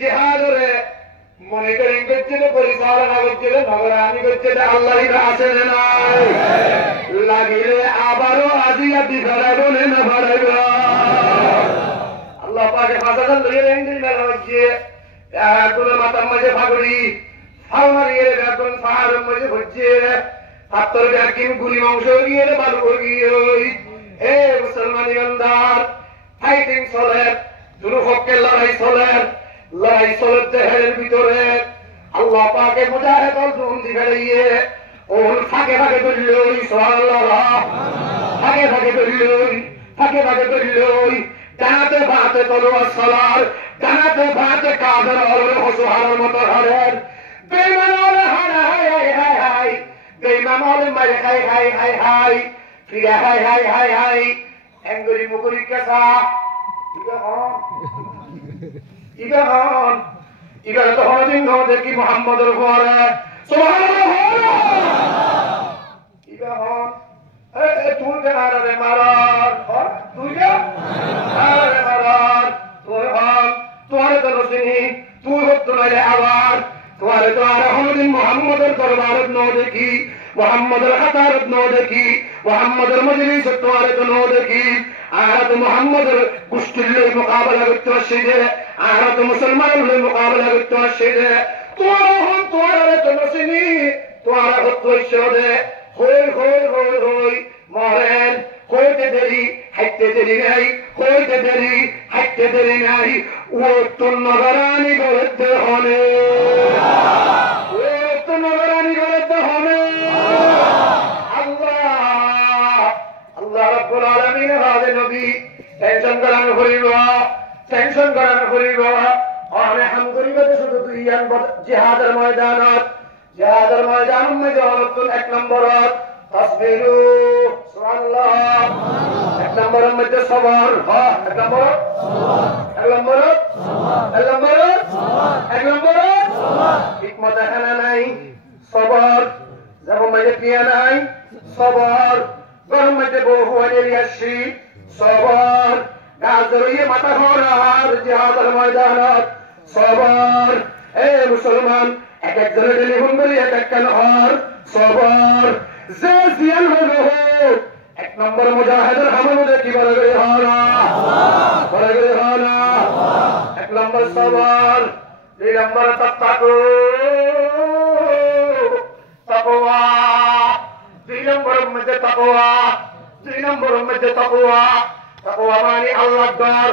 জিহাদরে মনে করেন করছে পরিচালনা করছে নগরানি করছে আল্লাহই আছে নাই লাগিলে আবারও আজিয়া দিঘারা বলে না ভাড়াইব আল্লাহ পাকে ফাঁসাটা লইয়ে রেঞ্জিল মেলা হচ্ছে কোনো মাতার মাঝে ফাগড়ি ফাল মারিয়ে এখন পাহাড়ের মাঝে হচ্ছে হাত্তর ব্যাগিন গুলি মাংস গিয়ে বালু গিয়ে হে মুসলমান ইমানদার ফাইটিং চলে দুরুপক্ষে লড়াই চলে দেহের ভিতরে আল্লাহ পাকে মুজাহিদ জুন্দি ফেলাইয়ে ওর ফাঁকে ফাঁকে ধরলই সুবহানাল্লাহ ফাঁকে ফাঁকে ধরলই ডানাতে বাঁতে তলোয়ার সলার ডানাতে বাঁতে কাঁধের অলের হসুহারের মতো হারের বেইমান অলে হাই বেইমান অলে মারে হাই ফিরে হাই এঙ্গুলি মুকুরি কেসা ইবার তো হদিন দেখি মোহাম্মদের ঘরে তুই রে মারার তুই মারার তোর তো নসিনি তুই হতো না আবার তোমারে তো আর হদিন মোহাম্মদের দরবারত ন দেখি মোহাম্মদের হাতারত ন দেখি মোহাম্মদের মজলিস তোমারে তো ন দেখি আর তো মোহাম্মদের গোষ্ঠীর লই মোকাবেলা করতে আসছে যে আর তো মুসলমান লই মোকাবেলা করতে আসছে যে তোমার তো নসিনি তোমার হতো দে হই মরেন হইতে দেরি হাইতে দেরি নাই হইতে দেরি হাইতে দেরি নাই ও তো নগরানি গড়তে হনে নগরানি গড়তে হনে আল্লাহ রাব্বুল আলামিন হাজে নবী টেনশন করানো করিব আরে হাম করিব শুধু তুই জিহাদের ময়দানত মধ্যে অনতুন এক নম্বরত তাসবিরু সুবহানাল্লাহ এক নম্বরের মধ্যে সবর এক নম্বর হিকমত এখানে নাই সবর যাব মধ্যে পিয়া নাই সবর গরম মধ্যে বহু আসি সবর গাছ ধরিয়ে মাথা ঘোরার জিহাদের ময়দানত সবর এ মুসলমান এক একজনের টেলিফোন করি এক একখান হর সবর যে জিয়ান হইল হোক এক নম্বর মুজাহিদের হামের মধ্যে কি বলে গেলে হনা এক নম্বর সবর দুই নম্বর তাকওয়া দুই নম্বরের মধ্যে তাকওয়া মানে আল্লাহর ডর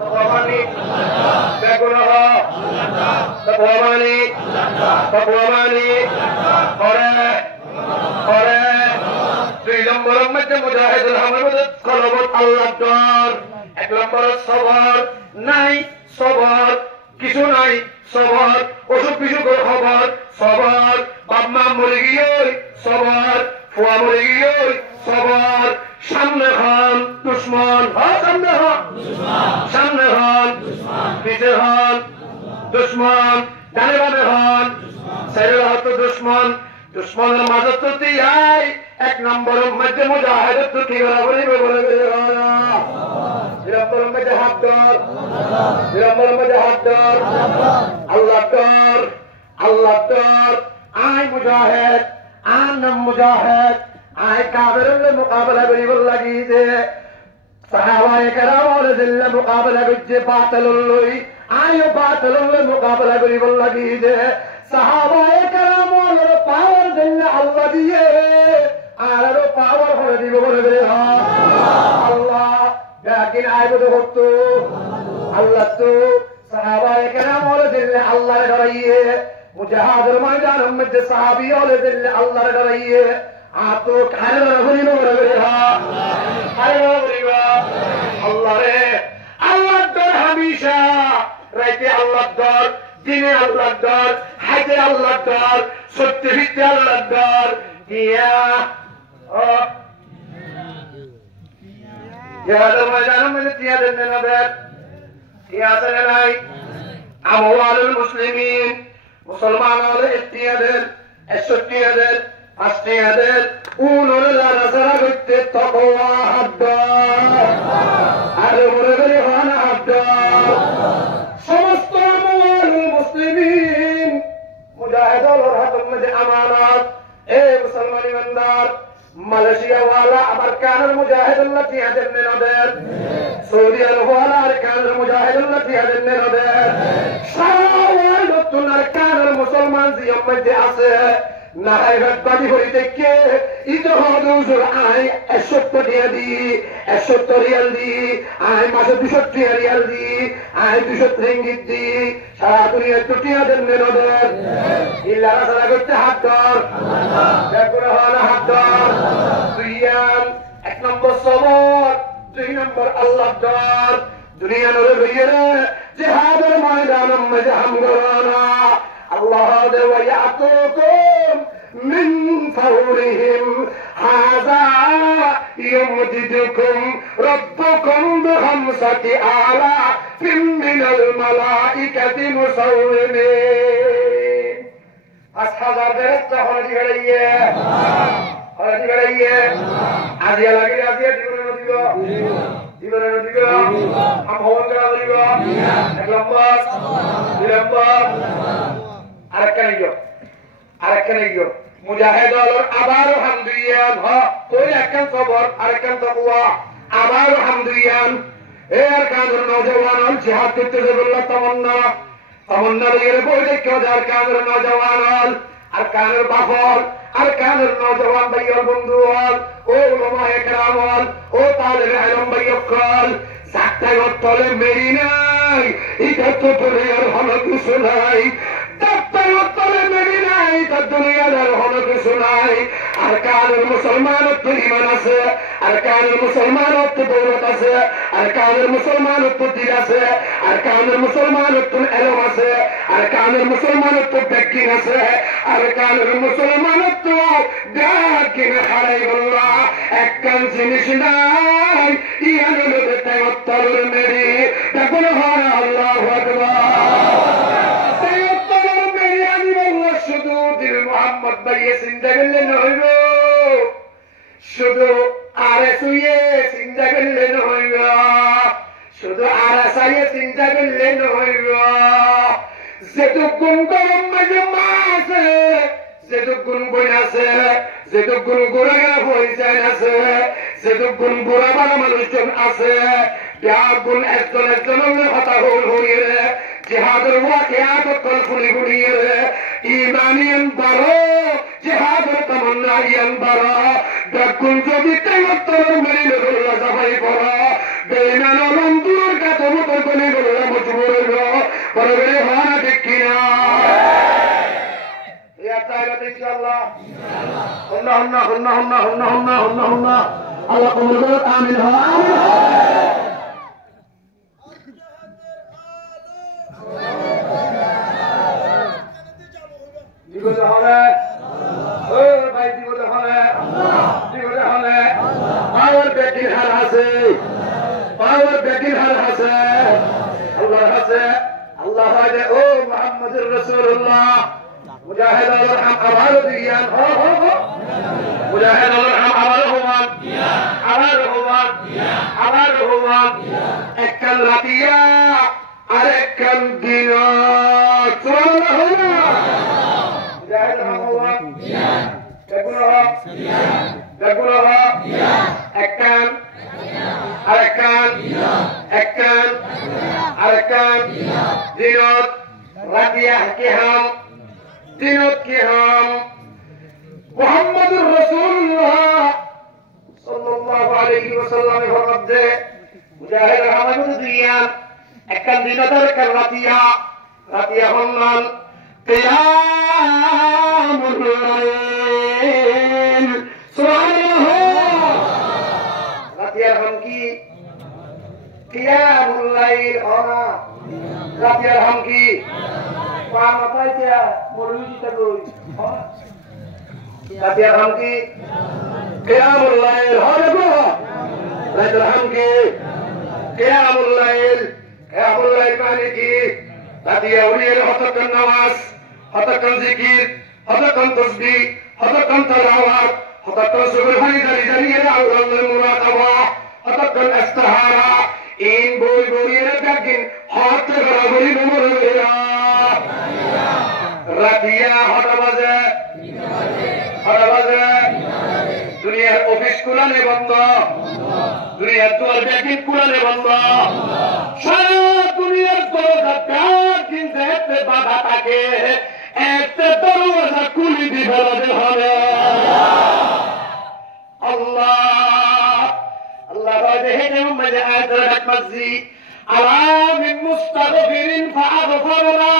তাকওয়া মানে বেগুনাহ তাকওয়া মানে করে দুই নম্বরের মধ্যে মুজাহিদুল হামের মধ্যে কলবত আল্লাহর ডর এক নম্বর সবর নাই সবর কিছু নাই সবর অসুখ বিসুখ খবর সবর বাপ মা মরে গিয়ে সবর ফুয়া মরে গিয়ে সবর সামনে হন দুশ্মন সামনে হন পিছে হন দুশ্মন ডানে বামে হন শরীর হত দুশ্মনের মাঝে তো তিয়াই এক নম্বরের মধ্যে মুজাহিদের তো কি বলে বিরাম্বরের মধ্যে হাত ধর আল্লাহ ডর আয় মুজাহিদ মুজাহিদ আয় কাফেরের মোকাবেলা করিবার লাগি যে সাহাবায়ে কেরাম ওয়ালাদিল্লাহ মোকাবেলা করছে বাতিলুল লই আয় বাতিলুল মোকাবেলা করিবার লাগি যে সাহাবায়ে কেরাম ওয়ালার পাওয়ার জন্য আল্লাহ দিয়ে আর পাওয়ার করে দিব বলে আল্লাহ লাকিন আয় বলে হতো আল্লাহ তো সাহাবায়ে কেরাম ওয়ালাদিল্লাহ আল্লাহর ডরাইয়ে মুজাহিদের ময়দানের মধ্যে সাহাবী ওয়ালাদিল্লাহ আল্লাহর ডরাইয়ে আতো খায়রা হইল বলে আল্লাহ রে আল্লাহর ডর হামেশা রাইতে আল্লাহর ডর দিনে আল্লাহর ডর হাইতে আল্লাহর ডর সত্যি ভিত্তি আল্লাহর ডর জিহাদের ময়দানের মধ্যে তিয়াদের নেনাবের তিয়াদের নাই আমওয়ালুল মুসলিমিন মুসলমান হলে তিয়াদের 61 আস্তিয়াদের উনুল্লাহ রাজারা করতে তাকওয়া হাদ্দ আর বলে বলে হানা হাদ্দ সমস্ত أركان المجاهد التي هدمنا ندر سوريا الهواء أركان المجاهد التي هدمنا ندر شاوالة أركان المسلمان زي يوم الدعاسة نهاية بدي هريتك إذا هذا زور أي الشط ريالي الشط ريالي أي ما شو بشط ريالي أي بشط رينجدي شاطري التوتيا دمنا ندر إلا رسلا قلت حدار يقول هذا حدار دنيا نمبر صبر دنيا نمبر الله دار دنيا نور جهاد الميدان مجهم قرانا الله هذا ويعطوكم من فورهم هذا يمددكم ربكم ب5 آلاف من الملائكة مسومين أصحاب درست هذه عليه هذه عليه هذه لقي هذه ديبرنا हम होंगे ना एक लंबर अरकनियो मुजाहिद और आबारो हमदियान हा कोई अकन खबर अरकन तकवा आबारो हमदियान ए अरकान नौजवान और जिहाद करते जबल्ला तमन्ना लिए बोल दे क्यों अरकान नौजवान अरकान बाफर अरकान नौजवान भाई और बंधुआन ओ उलमा इकरामान ओ तालिब इल्म भाईयों साक्ता तले मेरी नाई इधर तो दुनिया हलक सुनाई दफ्तर तले मेरी नाई इधर दुनिया हलक सुनाई अरकान मुसलमान तो ईमान से अरकान मुसलमान तो दौलत से अरकान मुसलमान तो दिल से अरकान मुसलमान तो इल्म से अरकान मुसलमान तो बेकिन से अरकान मुसलमान तो बेकिन खरीबुल्ला एकन जिनिशनाई यानी लोग तलुर मेरी तकुल हाना अल्लाह अकबर तलुर मेरी यानी वल्लाह शुद्ध दिल मोहम्मद भाई जिंदगी ले नोइबो शुद्ध आरसुये जिंदगी ले नोइबो शुद्ध आरसाये जिंदगी ले नोइबो ज़ेदुकुन कलम मजमासे ज़ेदुकुन बुनासे ज़ेदुकुन गुरागा होइजानासे ज़ेदुकुन गुराबाना मनुष्यन आसे यागुन एज़्ज़न हता होइरे जिहादुल वाक़ियात कल्फुली गुनिरे ईमानियन बारो जिहादुल तमन्नायन बारो दकुन जो बितमत्तर मेरी नरुल्ला सफाई परा बेईमान लंदुर का तो मुतर कोनी गुल्ला मजबूर हो परवरे हाना देखिना या ताइला इंशाअल्लाह हुन्ना अल्लाह कबूल करे आमीन दिगोले हले ओ भाई दिगोले हले पावर बेटिर हर हसे अल्लाह हाजे ओ मुहम्मदुर रसूलुल्लाह मुजाहिद और हम आवाज दियान हो मुजाहिद और हम आवाज होवा एकल रातिया अरेकल दिना सुबहान अल्लाह मुजाहिद हम होवा दगुना एकल अरेकल दिनोत रातिया के हम मुहम्मदुर रसूलुल्लाह सल्लल्लाहु अलैहि वसल्लम फरमाते दे मुजाहिद रहमत दुनिया एकल दिनतर कर रातिया हन्नान क़ियामुल लैल सुबहानल्लाह रातिया हम की क़ियामुल लैल होना रातिया हम की पामता क्या मुर्गी तकोई रातिया हम की क़ियामुल लैल हो देखो रातिया हम की क़ियामुल लैल माने की रातिया उन्हें हतकन नमाज हतकन जिकिर हतकन तस्बीह हतकन तलावत हतकन सुबहानी दरी अल्लाह मुराकाबा हतकन इस्तिहारा इन बोई रखिन हाथ बराबरी नमर रातिया हटा बाजे दुनिया দুনিয়ার অফিস কুলানে বন্ধ, দুনিয়ার দুয়ার ব্যাংকিং কুলানে বন্ধ, সারা দুনিয়ার দরজা ব্যাংকিং দেখতে বাধা থাকে, একটা দরজা কুলি দিবে হবে। আল্লাহ আল্লাহ হেঁটে মাঝে আয়াতের এক মাঝি আলা মিন মুস্তাগফিরিন ফাগফারনা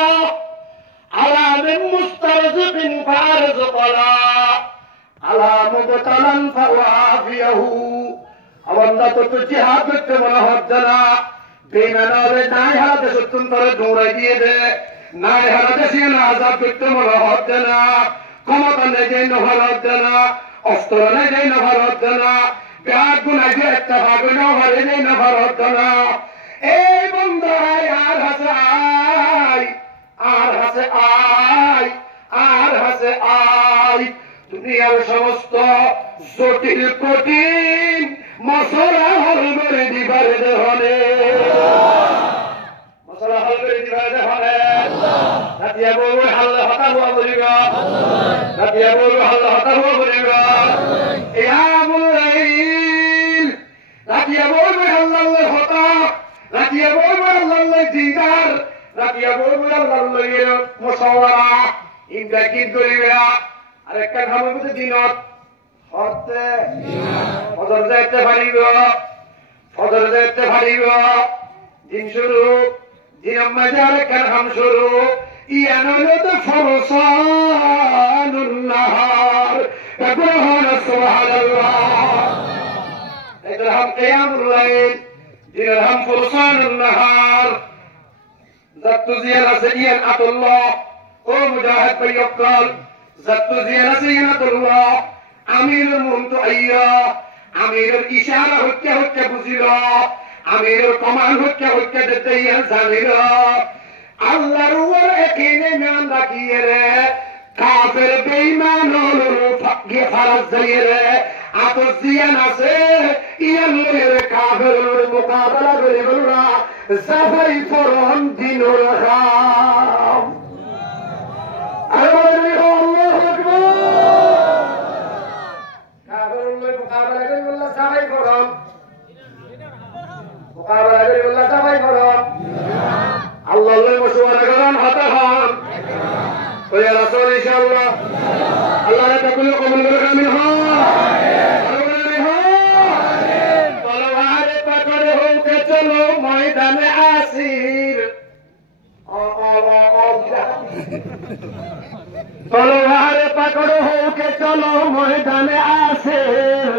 আলা মিন মুস্তারজিকিন ফারজুকনা আলা মুবতালান ফাওয়াফিয়াহু। আওয়ান্দা তো জিহাদ করতে মনে হচ্ছে না, বেইমানারে নাই হারাতে সত্যন তোরে দৌড়াই দিয়ে দে, নাই হারাতে সে না আজাদ করতে মনে হচ্ছে না, ক্ষমতা নেই যে নভার হচ্ছে না, অস্ত্র নেই যে নভার হচ্ছে না, ব্যাগ গুনাই যে একটা ভাগ নভারে নেই নভার হচ্ছে না। এই বন্ধাই আর হাসে আয়, আর হাসে আয়, আর হাসে আয়, দুনিয়ার সমস্ত জটিল কঠিন মশলা হল করে দিবারে দেহনে, মশলা হল করে দিবারে দেহনে। রাতিয়া বলবো হাল্লা হতা হুয়া বলিব, রাতিয়া বলবো হাল্লা হতা হুয়া বলিব। রাতিয়া বলবো আল্লাহ হতা, রাতিয়া বলবো আল্লাহ দিদার, রাতিয়া বলবো আল্লাহ মশলা ইন্দা কি করিবে। আরেকটা খাবার মধ্যে দিনত হতে ফজর যাইতে পারিব, ফজর যাইতে পারিব, দিন শুরু, দিন মাঝে আরেকটা খাম শুরু। ইয়ানুল ফরসানুন নাহার তাকুন সুবহানাল্লাহ। ইদরহাম কিয়ামুল লাইল, দিরহাম ফরসানুন নাহার। যাত্তু জিয়ারা সাইয়্যিদ আতুল্লাহ ও মুজাহিদ ভাইয়কল, যাত্তু জিয়ারা সাইয়্যিদুল্লাহ আমিরুল মুনতাইয়া, আমিরুল ইশারা হচ্ছে হচ্ছে বুঝিল, আমিরুল কমান্ড হচ্ছে হচ্ছে দিতে জানিল। আল্লাহর উপর একিনে মান রাখিয়ে রে, কাফের বেঈমান হলো ফাকিয়ে ফারাজ যাইয়ে রে, আতো জিয়ান আছে ইয়ান লইরে কাফের মোকাবেলা করে বলরা সাফাই ফরন দিনুল খাম। আরে বলি আল্লাহু আকবার। কাফের লই মোকাবেলা করে বলরা সাফাই ফরন, মোকাবেলা করে বলরা সাফাই ফরন। আল্লাহ লই মশওয়ারা করেন হাতে হন ওই রাসূল ইনশাআল্লাহ। আল্লাহ তাআলা কবুল করে আমিন। তলোয়ারে পাকড়ে হোকে চলো ময়দানে আসির, তলোয়ারে পাকড়ে হোকে চলো ময়দানে আসির,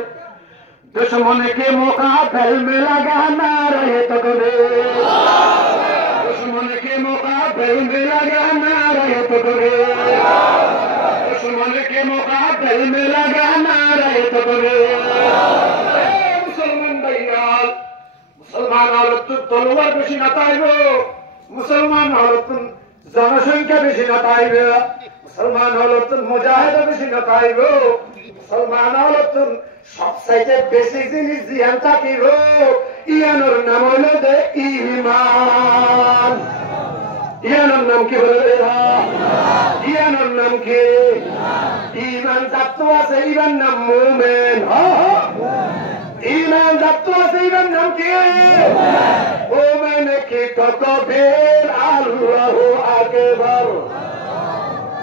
दुश्मन के मुकाबले में लगाना रहे तकबीर, दुश्मन के मुकाबले में लगाना रहे तकबीर, दुश्मन के मुकाबले में लगाना रहे तकबीर। मुसलमान भाइयाल, मुसलमान औरत तलवार बेशी ना पाइबो, मुसलमान औरत जनसंख्या बेशी ना पाइबो, मुसलमान औरत मुजाहिद बेशी ना पाइबो, मुसलमान औरत সবচাইতে বেশি জিনিস জিয়ান থাকিব, ইয়ানোর নাম হলো যে ঈমান। ইয়ানোর নাম কি বলে? ইয়ানোর নাম কি? ঈমান যাত্ত আছে ইবার নাম মুমিন। ঈমান যাত্ত আছে ইবার নাম কি? মুমিন কি তাকবীর আল্লাহু আকবার,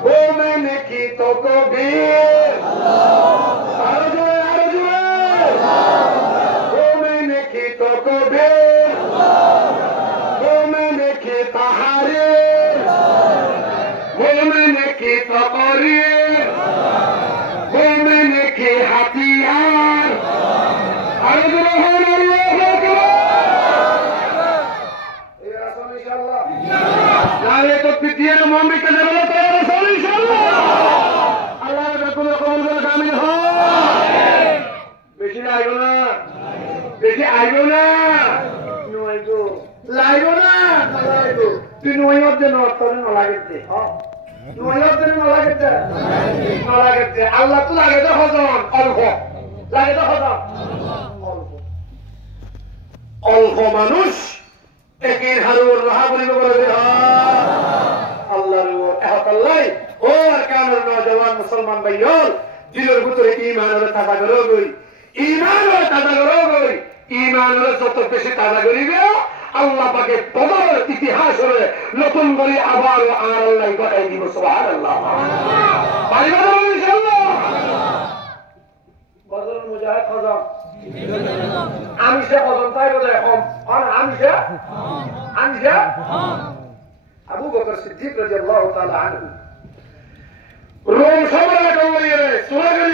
মুমিন কি তাকবীর হাতিয়ার। তো পিটিয়ে মমিকে যাবে আল্লাহ কামিল হয়। বেশি লাগবে না, বেশি আইব না, লাগব না, তুই নয় দেন নলাগেছে, নলাগেছে আল্লাহ তো লাগে তো হজন অল্প, লাগে তো হজন অল্প, অল্প মানুষ একই হারুর রাহা বলিব বলে আল্লাহর এহতাল্লাহ। ও আর কানুর নওজওয়ান মুসলমান ভাইয়ল, দিলের ভিতরে ইমান হলে তাজা করে গই ইমান হলে তাজা করে গই ইমান হলে যত বেশি তাজা করিবে আল্লাহ পাকে বদর ইতিহাস হলে নতুন করে আবার আর আল্লাহ গড়াই দিব সুবহানাল্লাহ পারিবা না ইনশাআল্লাহ বদর মুজাহিদ খজম আমি সে খজম তাই বলে কম আর আমি সে আবু বকর সিদ্দিক রাদিয়াল্লাহু তাআলা আনহু রোম সম্রাট হয়ে